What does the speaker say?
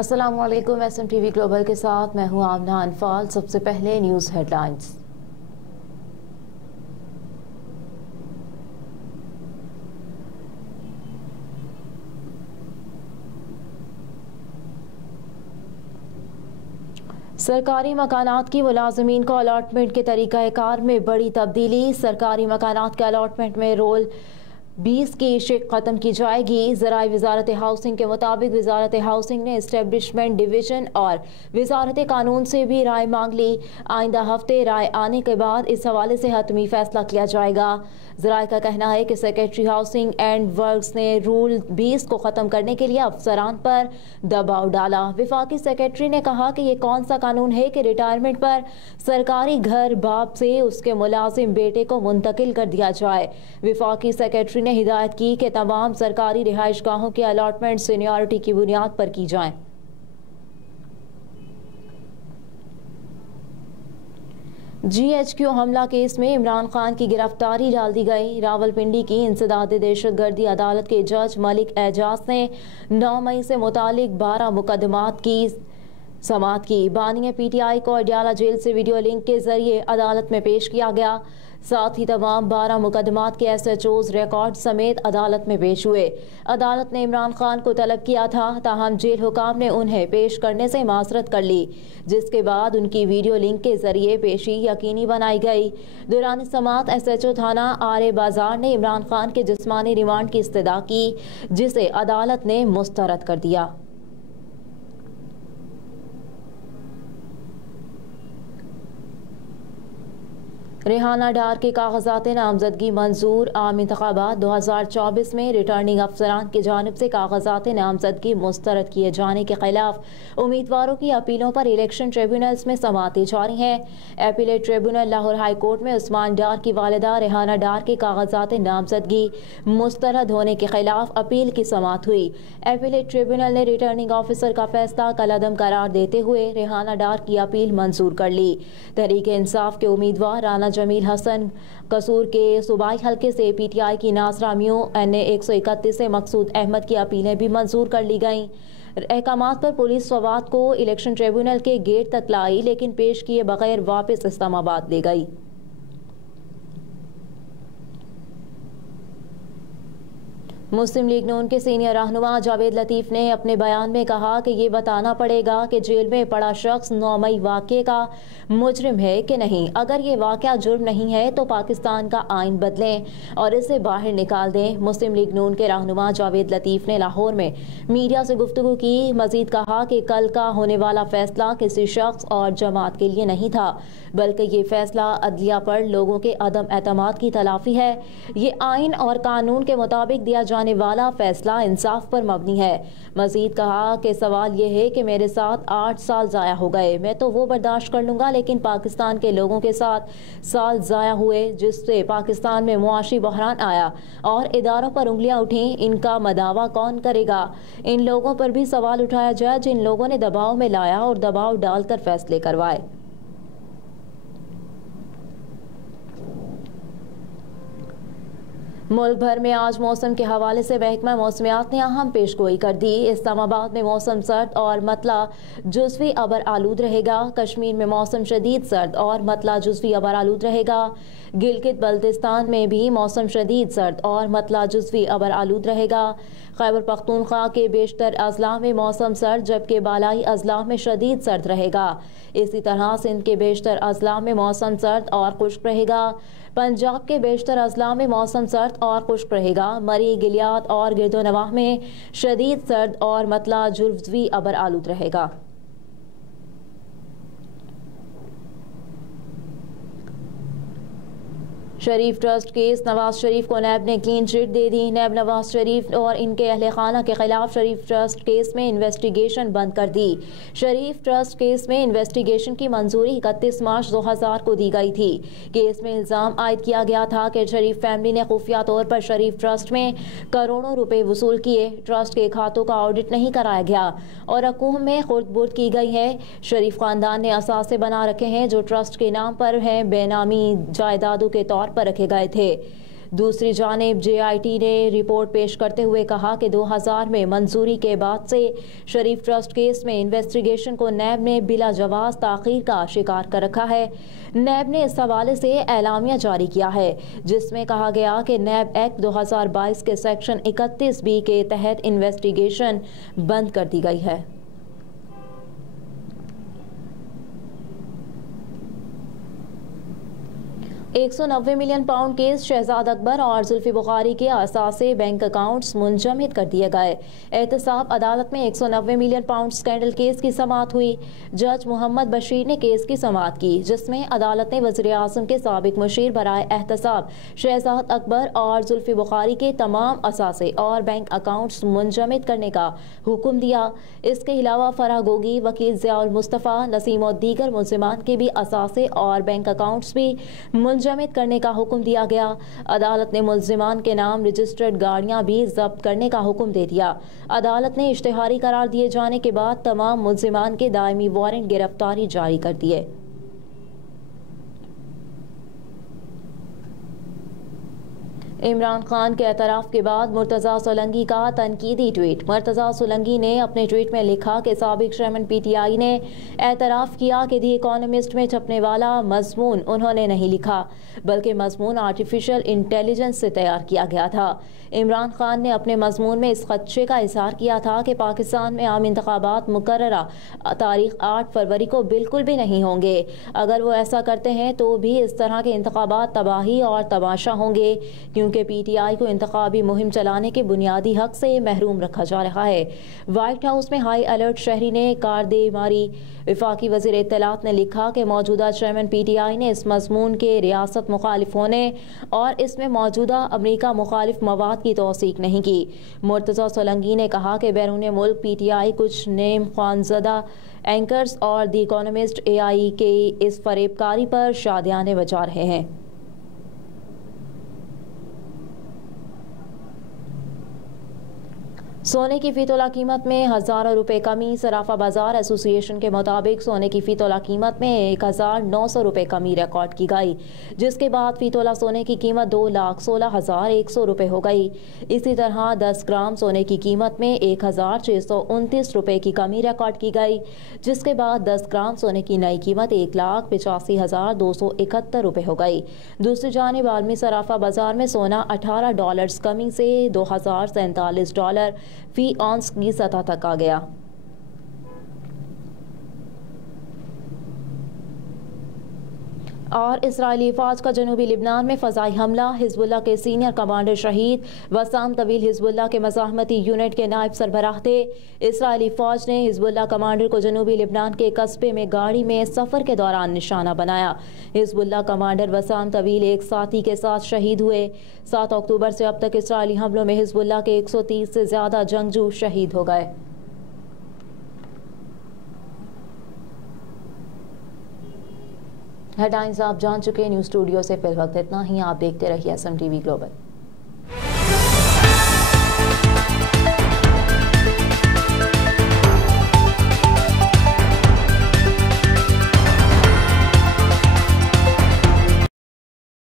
अस्सलामुअलैकुम। SMTV global के साथ मैं हूं आमना अनफाल। सबसे पहले न्यूज़ हेडलाइंस। सरकारी मकानात की मुलाजमीन को अलॉटमेंट के तरीक़ाकार में बड़ी तब्दीली। सरकारी मकानात के अलॉटमेंट में रोल 20 की शिक ख़त्म की जाएगी। ज़राए वजारत हाउसिंग के मुताबिक वजारत हाउसिंग ने इस्टेब्लिशमेंट डिवीज़न और वजारत कानून से भी राय मांग ली। आइंदा हफ्ते राय आने के बाद इस हवाले से हतमी फैसला किया जाएगा। ज़राए का कहना है कि सेक्रेटरी हाउसिंग एंड वर्क्स ने रूल 20 को ख़त्म करने के लिए अफसरान पर दबाव डाला। विफाकी सेक्रेटरी ने कहा कि ये कौन सा कानून है कि रिटायरमेंट पर सरकारी घर बाप से उसके मुलाजिम बेटे को मुंतकिल कर दिया जाए। विफाकी सेक्रेटरी ने हिदायत की कि तमाम सरकारी रिहाइश गाहों के अलॉटमेंट सीनियरिटी की बुनियाद पर की जाएं। GHQ हमला केस में इमरान खान की गिरफ्तारी डाल दी गई। रावलपिंडी की इंसदाद दहशतगर्दी अदालत के जज मलिक एजाज ने 9 मई से मुतालिक 12 मुकदमात की समाअत की। बानी PTI को अडयाला जेल से वीडियो लिंक के जरिए अदालत में पेश किया गया। साथ ही तमाम 12 मुकदमात के SHOs रिकॉर्ड समेत अदालत में पेश हुए। अदालत ने इमरान खान को तलब किया था, ताहम जेल हुकाम ने उन्हें पेश करने से माजरत कर ली, जिसके बाद उनकी वीडियो लिंक के जरिए पेशी यकीनी बनाई गई। दौरान समाअत SHO थाना आरे बाजार ने इमरान खान के जिस्मानी रिमांड की इस्तदा की, जिसे अदालत ने मुस्तरद कर दिया। रेहाना डार के कागजात नामजदगी मंजूर। आम इंतखाबात 2024 में रिटर्निंग अफसरान की जानिब से कागजात नामजदगी मुस्तरद किए जाने के खिलाफ उम्मीदवारों की अपीलों पर इलेक्शन ट्रिब्यूनल्स में समाअतें जारी हैं। Appellate tribunal Lahore high court में उस्मान डार की वालिदा रेहाना डार के कागजात नामजदगी मुस्तरद होने के खिलाफ अपील की समाअत हुई। एपीलेट ट्रिब्यूनल ने रिटर्निंग ऑफिसर का फैसला कलअदम करार देते हुए रेहाना डार की अपील मंजूर कर ली। तहरीक इंसाफ के उम्मीदवार राना जमील हसन कसूर के सूबाई हल्के से PTI की नासरा म्यू NA 131 से मकसूद अहमद की अपीलें भी मंजूर कर ली गईं। अहकामात पर पुलिस फवाद को इलेक्शन ट्रिब्यूनल के गेट तक लाई, लेकिन पेश किए बगैर वापस इस्लामाबाद ले गई। मुस्लिम लीग नून के सीनियर रहनुमा जावेद लतीफ़ ने अपने बयान में कहा कि ये बताना पड़ेगा कि जेल में पड़ा शख्स 9 मई वाक़े का मुजरिम है कि नहीं। अगर ये वाक़या जुर्म नहीं है तो पाकिस्तान का आइन बदलें और इसे बाहर निकाल दें। मुस्लिम लीग नून के रहनुमा जावेद लतीफ़ ने लाहौर में मीडिया से गुफ्तगू की। मजीद कहा कि कल का होने वाला फैसला किसी शख्स और जमात के लिए नहीं था, बल्कि ये फैसला अदलिया पर लोगों के अदम एतमाद की तलाफी है। ये आइन और कानून के मुताबिक दिया जाने वाला फैसला इंसाफ पर मबनी है। मजीद कहा कि सवाल यह है कि मेरे साथ 8 साल ज़ाया हो गए, मैं तो वो बर्दाश्त कर लूँगा, लेकिन पाकिस्तान के लोगों के साथ साल ज़ाया हुए, जिससे पाकिस्तान में मुआशी बहरान आया और इदारों पर उंगलियां उठी। इनका मदावा कौन करेगा? इन लोगों पर भी सवाल उठाया जाए जिन लोगों ने दबाव में लाया और दबाव डालकर फैसले करवाए। मुल्क भर में आज मौसम के हवाले से महकमा मौसमियात ने अहम पेशगोई कर दी। इस्लामाबाद में मौसम सर्द और मतला जुज़वी अबर आलूद रहेगा। कश्मीर में मौसम शदीद सर्द और मतला जुज़वी अबर आलूद रहेगा। गिलगित बल्तिस्तान में भी मौसम शदीद सर्द और मतला जुज़वी अबर आलूद रहेगा। खैबर पख्तूनख्वा के बेशतर अजला में मौसम सर्द, जबकि बालाई अजला में शदीद सर्द रहेगा। इसी तरह सिंध के बेशतर अजला में मौसम सर्द और खुश्क रहेगा। पंजाब के बेशतर अजला में मौसम सर्द और खुश्क रहेगा। मरी, गिलियात और गिरदोनवाह में शदीद सर्द और मतला जुज़वी अबर आलूद रहेगा। शरीफ ट्रस्ट केस, नवाज शरीफ को नैब ने क्लीन चिट दे दी। नैब नवाज शरीफ और इनके अहले खाना के खिलाफ शरीफ ट्रस्ट केस में इन्वेस्टिगेशन बंद कर दी। शरीफ ट्रस्ट केस में इन्वेस्टिगेशन की मंजूरी 31 मार्च 2000 को दी गई थी। केस में इल्ज़ाम आयद किया गया था कि शरीफ फैमिली ने खुफिया तौर पर शरीफ ट्रस्ट में करोड़ों रुपए वसूल किए। ट्रस्ट के खातों का ऑडिट नहीं कराया गया और हुकूम में खुर्द-बुर्द की गई है। शरीफ खानदान ने असासे बना रखे हैं जो ट्रस्ट के नाम पर हैं, बेनामी जायदादों के तौर पर रखे गए थे। दूसरी जानिब JIT ने रिपोर्ट पेश करते हुए कहा कि 2000 में मंजूरी के बाद से शरीफ ट्रस्ट केस में इन्वेस्टिगेशन को नैब ने बिला जवाज ताखीर का शिकार कर रखा है। नैब ने इस हवाले से एलामिया जारी किया है, जिसमें कहा गया कि नैब एक्ट 2022 के सेक्शन 31B के तहत इन्वेस्टिगेशन बंद कर दी गई है। £190 मिलियन केस शहजाद अकबर और जुल्फी बुखारी के असासे बैंक अकाउंट्स मुंजमद कर दिए गए। एहतसाब अदालत में 190 मिलियन पाउंड स्कैंडल केस की समाअत हुई। जज मोहम्मद बशीर ने केस की समाअत की, जिसमें अदालत ने वज़ीर आज़म के साबिक मुशीर बराए एहतसाब शहजाद अकबर और जुल्फी बुखारी के तमाम असासे और बैंक अकाउंट्स मुंजमद करने का हुक्म दिया। इसके अलावा फराह गोगी, वकील ज़ियाउल मुस्तफ़ा, नसीम और दीगर मुल्ज़िमान के भी असासे और बैंक अकाउंट्स भी मुंजमद करने का हुक्म दिया गया। अदालत ने मुल्ज़िमान के नाम रजिस्टर्ड गाड़ियां भी जब्त करने का हुक्म दे दिया। अदालत ने इश्तिहारी करार दिए जाने के बाद तमाम मुल्ज़िमान के दायमी वारंट गिरफ्तारी जारी कर दिए। इमरान खान के एतराफ़ के बाद मुर्तज़ा सोलंकी का तनकीदी ट्वीट। मुर्तज़ा सोलंकी ने अपने ट्वीट में लिखा कि साबिक चेयरमैन PTI ने एतराफ़ किया कि दी इकोनॉमिस्ट में छपने वाला मज़मून उन्होंने नहीं लिखा, बल्कि मज़मून आर्टिफिशियल इंटेलिजेंस से तैयार किया गया था। इमरान खान ने अपने मज़मून में इस खदशे का इज़हार किया था कि पाकिस्तान में आम इंतखाबात मुकर्ररा तारीख 8 फरवरी को बिल्कुल भी नहीं होंगे। अगर वो ऐसा करते हैं तो भी इस तरह के इंतखाबात तबाही और तमाशा होंगे, क्योंकि PTI को इंतखाबी मुहिम चलाने के बुनियादी हक से महरूम रखा जा रहा है। व्हाइट हाउस में हाई अलर्ट शहरी ने कार दे मारी। वफाकी वज़ीर इत्तलात ने लिखा कि मौजूदा चेयरमैन PTI ने इस मज़मून के रियासत मुखालिफ होने और इसमें मौजूदा अमरीका मुखालिफ मवाद की तौसीक नहीं की। मुर्तज़ा सोलंकी ने कहा कि बैरून मुल्क PTI कुछ नेम ख्वानज़दा एंकर्स और दी इकोनॉमिस्ट AI के इस फरेबकारी पर शादियाने बजा रहे हैं। सोने की फी तोला कीमत में हज़ारों रुपये कमी। सराफा बाजार एसोसिएशन के मुताबिक सोने की फी तोला कीमत में 1900 रुपये कमी रिकॉर्ड की गई, जिसके बाद फी तोला सोने की कीमत 2,16,100 रुपये हो गई। इसी तरह 10 ग्राम सोने की कीमत में 1,629 रुपये की कमी रिकॉर्ड की गई, जिसके बाद 10 ग्राम सोने की नई कीमत 1,85,271 रुपये हो गई। दूसरी जानिब आलमी सराफा बाजार में सोना $18 कमी से $2,047 फी ऑन्स की सतह तक आ गया। और इस्राएली फ़ौज का जनूबी लिबनान में फ़ज़ाई हमला। हिज़्बुल्लाह के सीनियर कमांडर शहीद। वसाम तवील हिज़्बुल्लाह के मज़ाहमती यूनिट के नायब सरबराह थे। इस्राएली फ़ौज ने हिज़्बुल्लाह कमांडर को जनूबी लिबनान के कस्बे में गाड़ी में सफ़र के दौरान निशाना बनाया। हिज़्बुल्लाह कमांडर वसाम तवील एक साथी के साथ शहीद हुए। 7 अक्टूबर से अब तक इस्राएली हमलों में हिज़्बुल्लाह के 130 से ज़्यादा जंगजू शहीद हो गए। हेडलाइंस आप जान चुके। न्यूज़ स्टूडियो से फिल वक्त इतना ही। आप देखते रहिए SM TV ग्लोबल।